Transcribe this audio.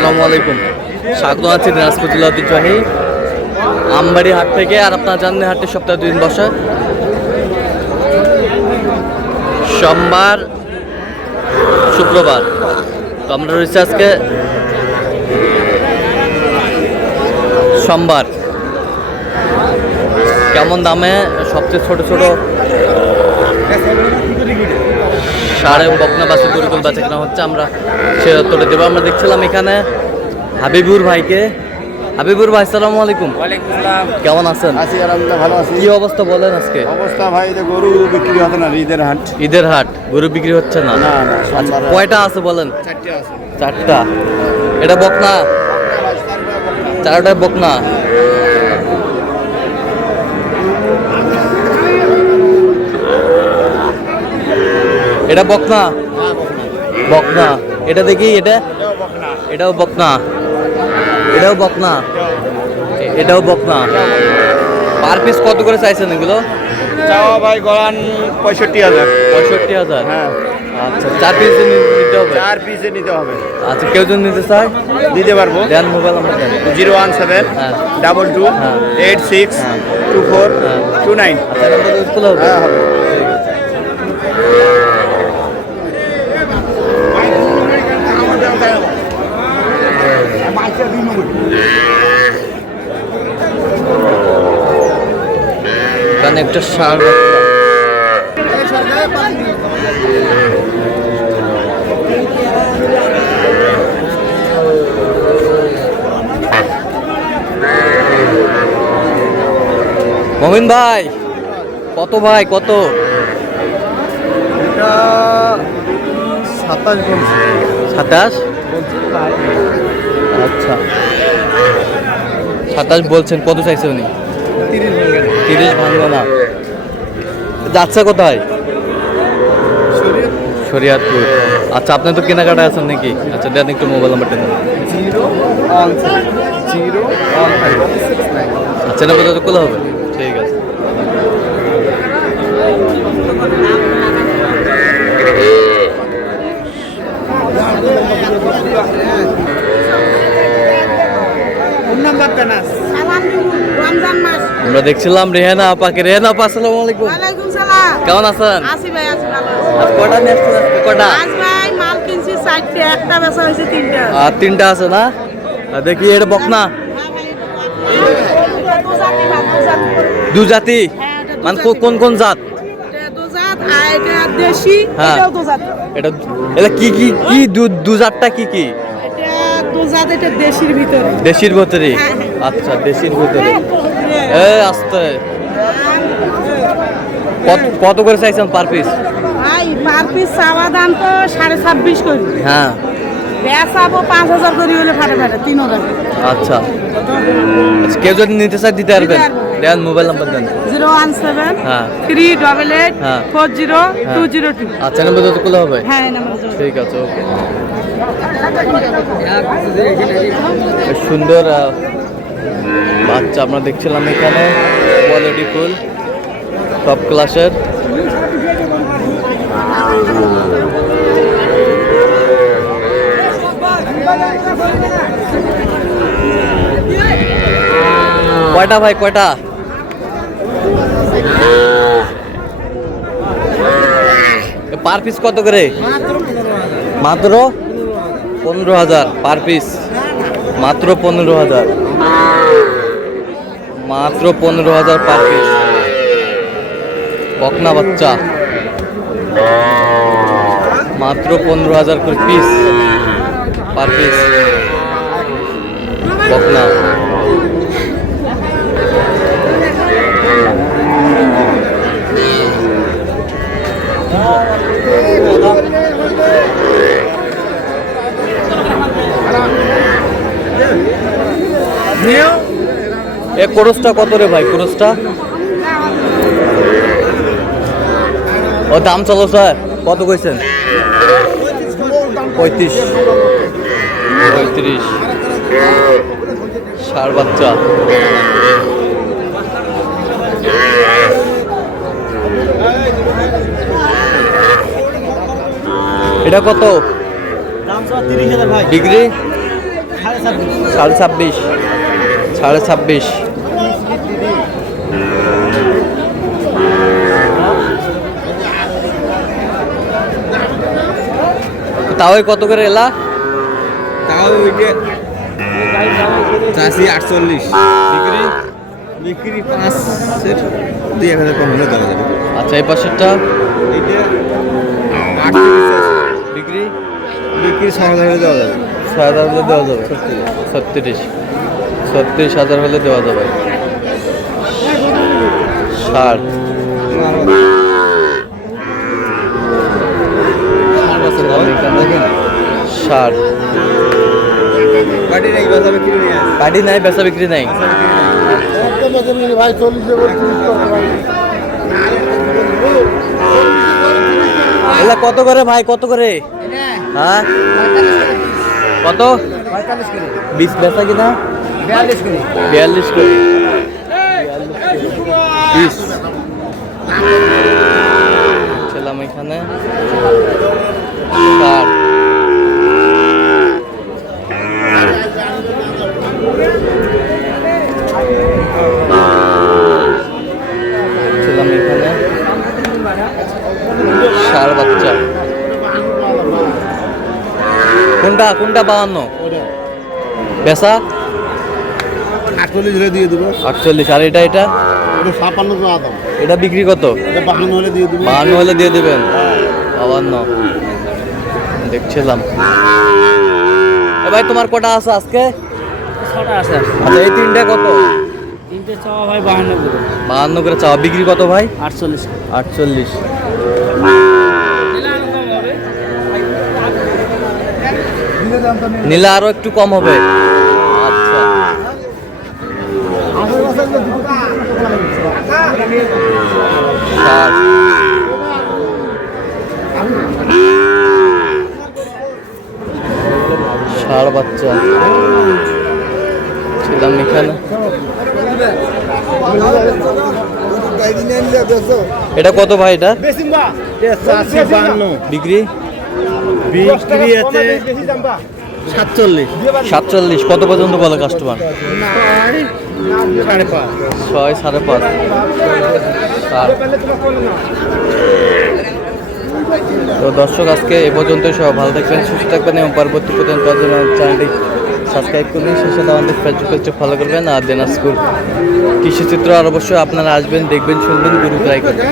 আসসালামু আলাইকুম। স্বাগত আছি দিনাজপুর জেলা ঐতিহ্যবাহী আমবাড়ি হাট থেকে। আর আপনারা জানেন হাটটি সপ্তাহে 2 দিন বসে, সোমবার শুক্রবার। তো আমরা রয়েছি আজকে সোমবার। কেমন দামে সবচেয়ে ছোট ছোট সাড়ে বকনা বাসে গরুগুলো বেচা কেনা হচ্ছে আমরা সে তুলে দেবো। আমরা দেখছিলাম এখানে হাবিবুর ভাইকে। হাবিবুর ভাই আসসালামু আলাইকুম। ওয়ালাইকুম আসসালাম। কেমন আছেন? আছি আলহামদুলিল্লাহ, ভালো আছি। কি অবস্থা বলেন আজকে? অবস্থা ভাই, যে গরু বিক্রি হতো না, ঈদের হাট। ঈদের হাট, গরু বিক্রি হচ্ছে না? না না, আচ্ছা, কয়টা আছে বলেন? 4টা আছে। 4টা। এটা বকনা? 4টায় বকনা। এটা বকনা? বকনা। এটা দেখি, এটাও বকনা। এটাও বকনা। এটাও বকনা। পার পিস কত করে চাইছেন এগুলো? চাওয়া ভাই গলান 65,000। 65,000? হ্যাঁ। আচ্ছা, 4 পিস নিতে হবে? 4 পিসে নিতে হবে। আচ্ছা, কেউ যদি নিতে চায় দিতে পারবো। দেন, মোবাইল নাম্বার দেন। 017 হ্যাঁ। 22 হ্যাঁ। 86 হ্যাঁ। 24 হ্যাঁ। 29। আচ্ছা, নাম্বার ইউজ করলে হবে? হ্যাঁ, হবে। ঠিক আছে। এখানে একটা ষাঁড় বাচ্চা। মমিন ভাই, কত ভাই, কত? 27 বলছি। 27? আচ্ছা, 27 বলছেন। কত চাইছে উনি? 30 ভাঙবে না। যাচ্ছে কোথায়? শরিয়াতপুর। আচ্ছা, আপনি তো কেনাকাটা আছেন নাকি? আচ্ছা, দেন একটু মোবাইল নাম্বারটা দেন। 017 আচ্ছা, না কোথাও খোলা হবে? ঠিক আছে। আমরা দেখছিলাম রেহানা আপাকে। রেহানা আপা, আসসালামু আলাইকুম। ওয়ালাইকুম সালাম। কেমন আছেন? আসি ভাই, আসি ভালো। আজ কয়টা নিয়ে আসছেন আজকে? কয়টা? আজ ভাই মাল কিনছি 4টে, একটা বেচা হয়েছে 3টা। আর 3টা আছে না? আর দেখি, এটা বকনা? দু জাতি? মানে কোন কোন জাত? দেশি, হ্যাঁ। এটাও দু জাত। এটা এটা কি কি কি দু জাতটা কি কি? এটা দু জাত, এটা দেশির ভিতরে। দেশির ভিতরে? হ্যাঁ, হ্যাঁ। আচ্ছা, দেশির ভিতরে। আস্তে। কত করে চাইছেন পার পিস? ভাই পার পিস চাওয়া দাম তো 26.5 করি। হ্যাঁ। বেচাবো 5,000 করি হলে ফাটে 3,000। আচ্ছা, কেউ যদি নিতে চায় দিতে পারবেন? দিতে পারবো। দেন, মোবাইল নাম্বার দেন। 017 হ্যাঁ। 388 হ্যাঁ। 40 202। আচ্ছা, নাম্বার তো খোলা হবে? হ্যাঁ, এই নাম্বারে যোগাযোগ। ঠিক আছে, ওকে। বেশ সুন্দর বাচ্চা আমরা দেখছিলাম এখানে, কোয়ালিটি ফুল, টপ ক্লাসের। কয়টা ভাই, কয়টা? পার পিস কত করে? মাত্র 15,000 পার পিস। মাত্র 15,000। মাত্র 15,000 পার পিস। বকনা বাচ্চা মাত্র 15,000 করে পিস, পার পিস বকনা। এ কোরসটা কত রে ভাই? কোরসটা ও দাম চলো স্যার, কত কইছেন? 35। ষাঁড় বাচ্চা। এটা কত? দাম 30,000 ভাই। ডিগ্রি 26.5 26.5 তাও কত করে এলা? তাও ওই যে চাষি 48 বিক্রি বিক্রি 5-এর 2-1000 কম হলে দেওয়া যাবে। আচ্ছা এই পাশেরটা এইটা 38 বিক্রি বিক্রি 6000 হলে দেওয়া যাবে। 6,000 হলে দেওয়া যাবে 36,000 হলে দেওয়া যাবে। ষাট ষাট পার্টি নাই বাজাবে কিনে নিয়ে আসে। পাটি নাই, বেচা বিক্রি নাই। এলা কত করে ভাই, কত করে? হ্যাঁ কত? 20 বেচা কিনা 42 করে 20 ছিলাম এখানে। ষাট ছিলাম এখানে। ষাঁড় বাচ্চা কোনটা কোনটা 52 বেচা 48 হলে দিয়ে দেবো। 48। আর এটা এটা 56 টাকা দাম। এটা বিক্রি কত? এটা 52 হলে দিয়ে দেবো। 52 হলে দিয়ে দেবেন। 52 দেখছিলাম। এ ভাই তোমার কটা আছে আজকে? 6টা আছে। আচ্ছা এই তিনটা কত? তিনটে চাওয়া ভাই 52 করে। 52 করে চাওয়া। বিক্রি কত ভাই? 48। 48। নিলে আরো একটু কম হবে। আচ্ছা ষাট। ষাঁড় বাচ্চা ছিলাম এখানে। এটা কত ভাই? এটা বিক্রি বিক্রি আছে 47। 47। কত পর্যন্ত বলে কাস্টমার? 6, 5.5। তো দর্শক আজকে এ পর্যন্তই। সব ভালো থাকবেন, সুস্থ থাকবেন এবং পরবর্তী পর্যন্ত চ্যানেলটি সাবস্ক্রাইব করবেন। সেই সাথে আমাদের ফেসবুক পেজটি ফলো করবেন। আর দিনাজপুর কৃষিচিত্র আর অবশ্যই আপনারা আসবেন, দেখবেন, শুনবেন, গুরু ট্রাই করবেন।